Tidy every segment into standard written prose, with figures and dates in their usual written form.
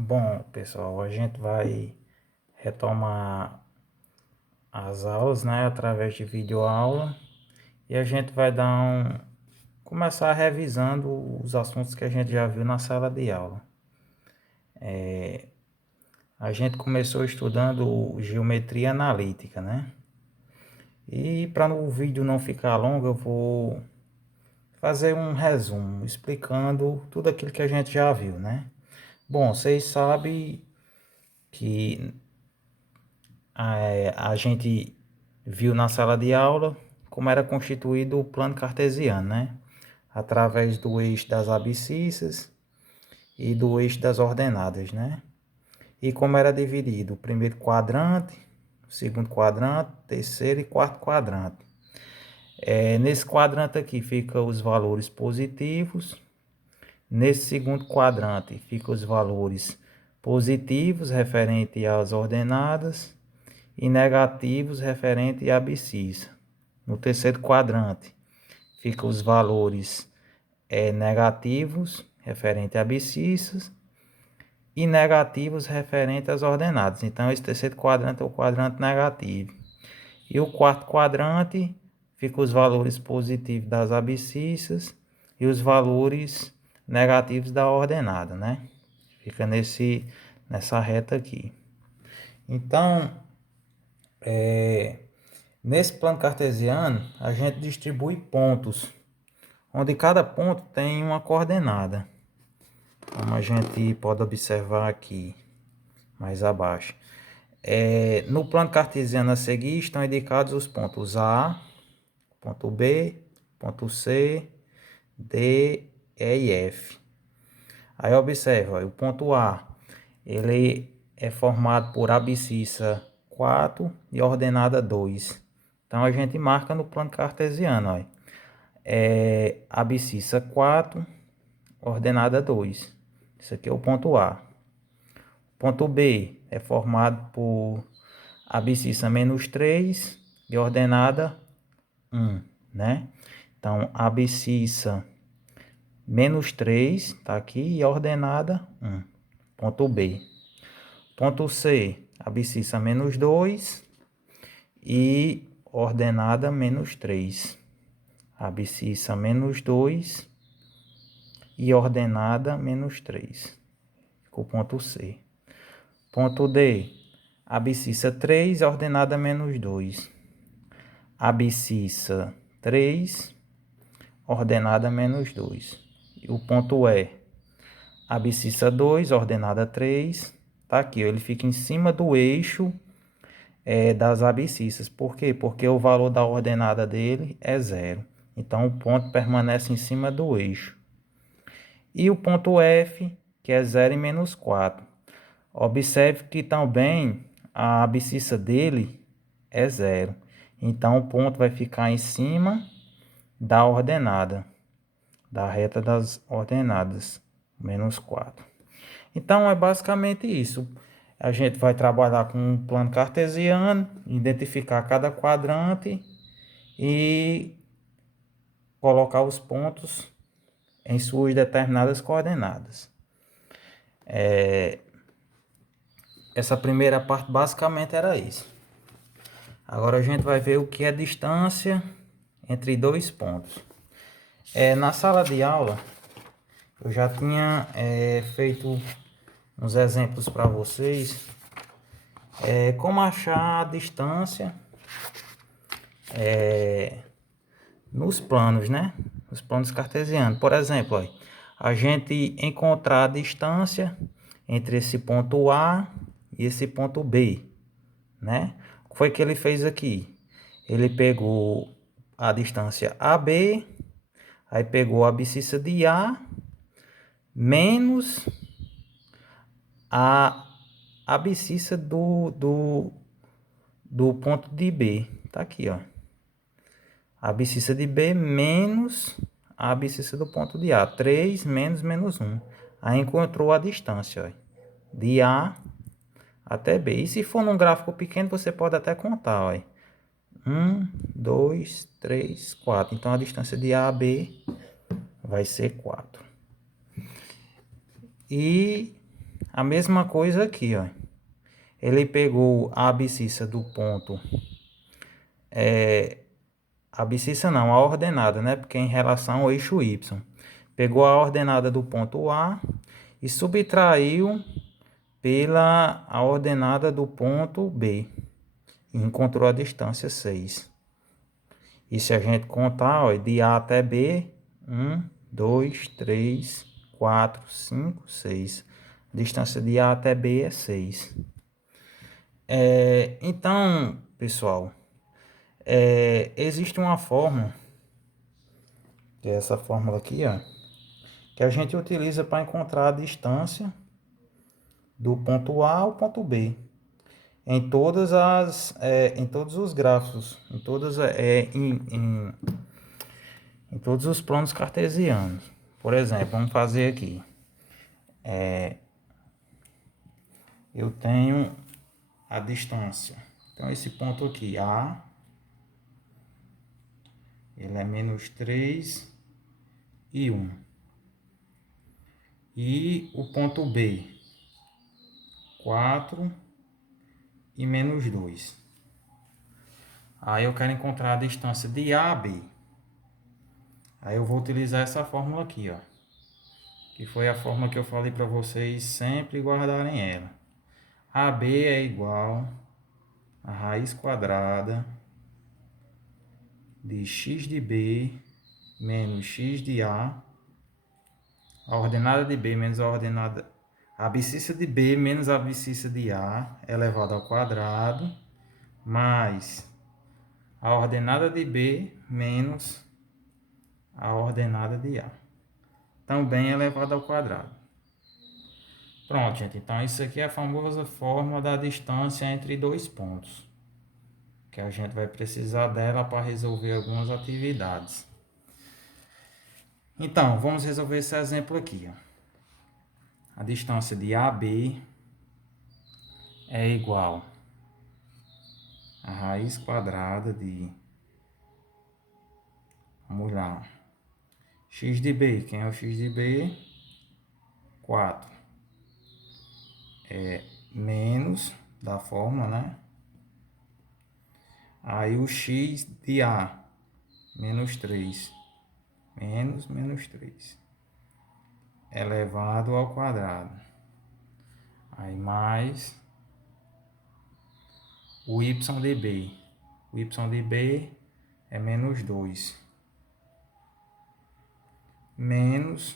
Bom, pessoal, a gente vai retomar as aulas, né, através de videoaula e a gente vai começar revisando os assuntos que a gente já viu na sala de aula. A gente começou estudando geometria analítica, né? E para o vídeo não ficar longo, eu vou fazer um resumo explicando tudo aquilo que a gente já viu, né? Bom, vocês sabem que a gente viu na sala de aula como era constituído o plano cartesiano, né? Através do eixo das abscissas e do eixo das ordenadas, né? E como era dividido o primeiro quadrante, o segundo quadrante, terceiro e quarto quadrante. Nesse quadrante aqui ficam os valores positivos. Nesse segundo quadrante ficam os valores positivos referente às ordenadas e negativos referente à abscissa. No terceiro quadrante ficam os valores negativos referente a abscissas e negativos referente às ordenadas. Então, esse terceiro quadrante é o quadrante negativo. E o quarto quadrante fica os valores positivos das abscissas e os valores negativos da ordenada, né? Fica nessa reta aqui. Então, nesse plano cartesiano, a gente distribui pontos, onde cada ponto tem uma coordenada, como a gente pode observar aqui, mais abaixo. No plano cartesiano a seguir estão indicados os pontos A, ponto B, ponto C, D, E e F. Aí observa, o ponto A, ele é formado por abscissa 4 e ordenada 2. Então a gente marca no plano cartesiano, ó. Abscissa 4, ordenada 2. Isso aqui é o ponto A. Ponto B é formado por abscissa menos 3 e ordenada 1, né? Então, abscissa menos 3 está aqui e ordenada 1. Ponto B. Ponto C, abscissa menos 2 e ordenada menos 3. Abscissa menos 2 e ordenada menos 3. Ficou ponto C. Ponto D, abscissa 3 e ordenada menos 2. Abscissa 3, ordenada menos 2. E o ponto E, abscissa 2, ordenada 3. Tá aqui, ele fica em cima do eixo das abscissas. Por quê? Porque o valor da ordenada dele é 0. Então, o ponto permanece em cima do eixo. E o ponto F, que é 0 e menos 4. Observe que também a abscissa dele é 0. Então, o ponto vai ficar em cima da ordenada, da reta das ordenadas, menos 4. Então, é basicamente isso. A gente vai trabalhar com um plano cartesiano, identificar cada quadrante e colocar os pontos em suas determinadas coordenadas. Essa primeira parte basicamente era isso. Agora a gente vai ver o que é distância entre dois pontos. Na sala de aula, eu já tinha feito uns exemplos para vocês. Como achar a distância nos planos, né? Nos planos cartesianos. Por exemplo, ó, a gente encontrar a distância entre esse ponto A e esse ponto B, né? O que foi que ele fez aqui? Ele pegou a distância AB, aí pegou a abscissa de A menos a abscissa do ponto de B. Tá aqui, ó. A abscissa de B menos a abscissa do ponto de A. 3 menos menos 1. Aí encontrou a distância, ó, de A até B. E se for num gráfico pequeno, você pode até contar, ó. 1, 2, 3, 4. Então, a distância de A a B vai ser 4. E A mesma coisa aqui, ó. Ele pegou a abscissa do ponto, a abscissa não, a ordenada, né? Porque é em relação ao eixo Y. Pegou a ordenada do ponto A e subtraiu pela a ordenada do ponto B. E encontrou a distância 6. E se a gente contar, ó, de A até B, 1, 2, 3, 4, 5, 6. A distância de A até B é 6. Então, pessoal, existe uma fórmula, que é essa fórmula aqui, ó, que a gente utiliza para encontrar a distância do ponto A ao ponto B. Em em todos os gráficos, em todos os planos cartesianos. Por exemplo, vamos fazer aqui. Eu tenho a distância. Então, esse ponto aqui, A, ele é menos 3 e 1. E o ponto B, 4 e menos 2. Aí eu quero encontrar a distância de A a B. Aí eu vou utilizar essa fórmula aqui, ó. Que foi a fórmula que eu falei para vocês sempre guardarem ela. AB é igual a raiz quadrada de x de B menos x de A ordenada de B menos a abscissa de B menos a abscissa de A elevado ao quadrado, mais a ordenada de B menos a ordenada de A, também elevado ao quadrado. Pronto, gente. Então, isso aqui é a famosa fórmula da distância entre dois pontos, que a gente vai precisar dela para resolver algumas atividades. Então, vamos resolver esse exemplo aqui, ó. A distância de AB é igual a raiz quadrada de, vamos lá, x de B. Quem é o x de B? 4. É menos da fórmula, né? Aí o x de A, menos 3. Menos 3. Elevado ao quadrado. Aí mais o y de B. O y de B é menos 2. Menos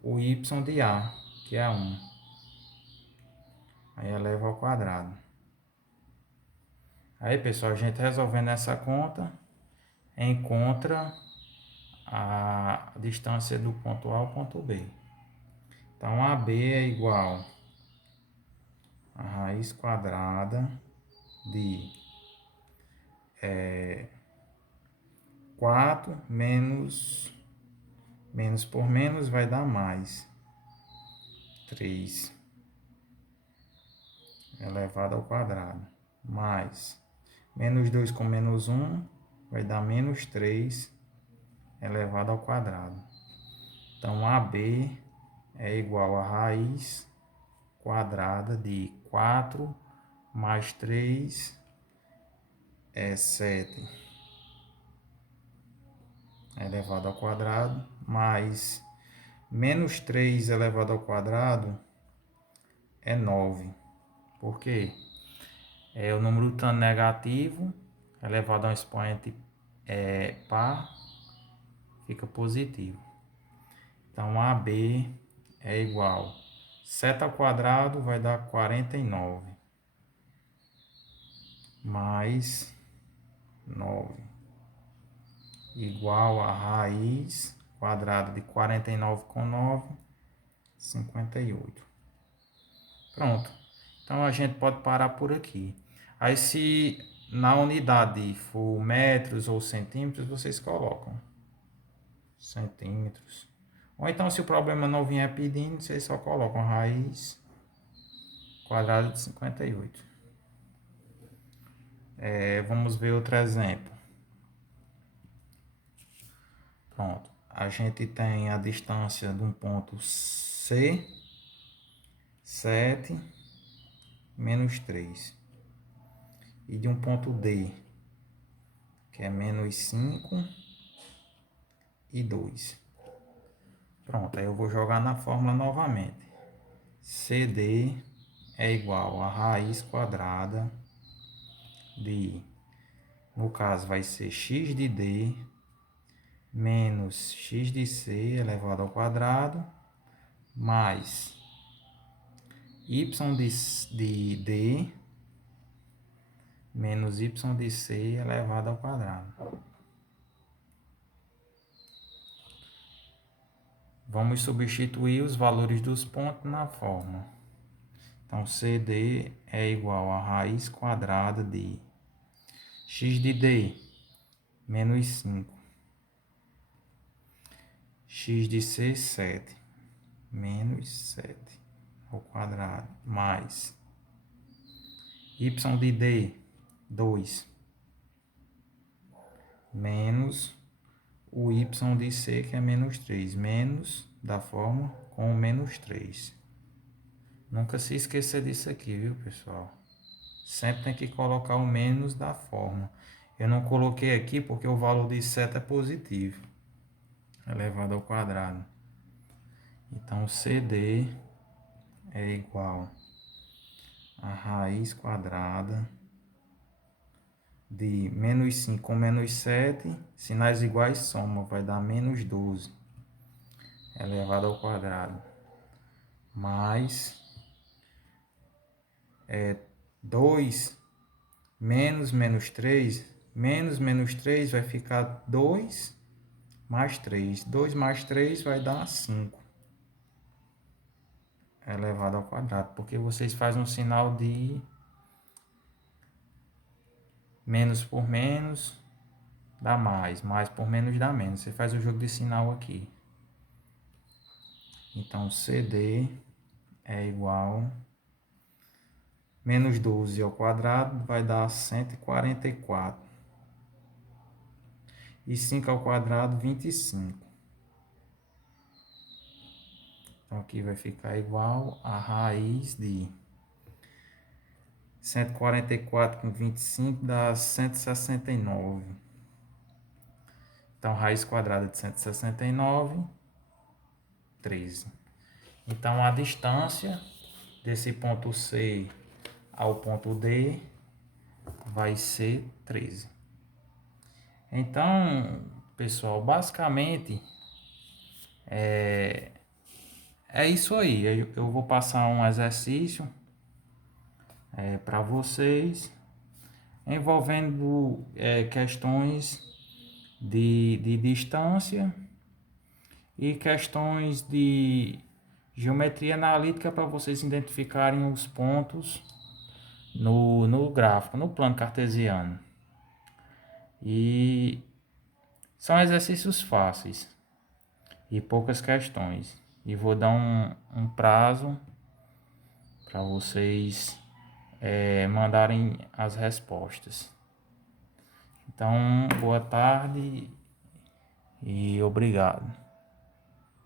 o y de A, que é 1. Aí eleva ao quadrado. Aí, pessoal, a gente resolvendo essa conta, encontra a distância do ponto A ao ponto B. Então, AB é igual a raiz quadrada de 4 menos por menos vai dar mais 3 elevado ao quadrado, mais menos 2 com menos 1 vai dar menos 3 elevado ao quadrado. Então, AB é igual a raiz quadrada de 4 mais 3 é 7 elevado ao quadrado, mais menos 3 elevado ao quadrado é 9. Por quê? O número tan negativo elevado a um expoente par fica positivo. Então, AB é igual 7 ao quadrado vai dar 49 mais 9 igual a raiz quadrada de 49 com 9, 58. Pronto. Então, a gente pode parar por aqui. Aí, se na unidade for metros ou centímetros, vocês colocam centímetros. Ou então, se o problema não vier pedindo, vocês só colocam raiz quadrada de 58. Vamos ver outro exemplo. Pronto. A gente tem a distância de um ponto C 7 menos 3. E de um ponto D, que é menos 5 e 2. Pronto, aí eu vou jogar na fórmula novamente. CD é igual a raiz quadrada de, no caso vai ser x de D menos x de C elevado ao quadrado, mais y de D menos y de C elevado ao quadrado. Vamos substituir os valores dos pontos na fórmula. Então, CD é igual a raiz quadrada de x de D menos 5, x de C 7, menos 7 ao quadrado, mais y de D 2, menos o y de C, que é menos 3, menos da forma com menos 3. Nunca se esqueça disso aqui, viu, pessoal? Sempre tem que colocar o menos da forma. Eu não coloquei aqui porque o valor de seta é positivo, elevado ao quadrado. Então, CD é igual a raiz quadrada de menos 5 com menos 7, sinais iguais soma, vai dar menos 12, elevado ao quadrado, mais 2 menos 3, menos 3 vai ficar 2 mais 3. 2 mais 3 vai dar 5, elevado ao quadrado, porque vocês fazem um sinal de menos por menos dá mais por menos dá menos. Você faz o jogo de sinal aqui. Então, CD é igual menos 12 ao quadrado vai dar 144. E 5 ao quadrado, 25. Então, aqui vai ficar igual a raiz de 144 com 25 dá 169. Então, raiz quadrada de 169, 13. Então, a distância desse ponto C ao ponto D vai ser 13. Então, pessoal, basicamente é isso aí. Eu vou passar um exercício para vocês envolvendo questões de distância e questões de geometria analítica para vocês identificarem os pontos no gráfico, no plano cartesiano. E são exercícios fáceis e poucas questões. E vou dar um prazo para vocês mandarem as respostas. Então, boa tarde e obrigado.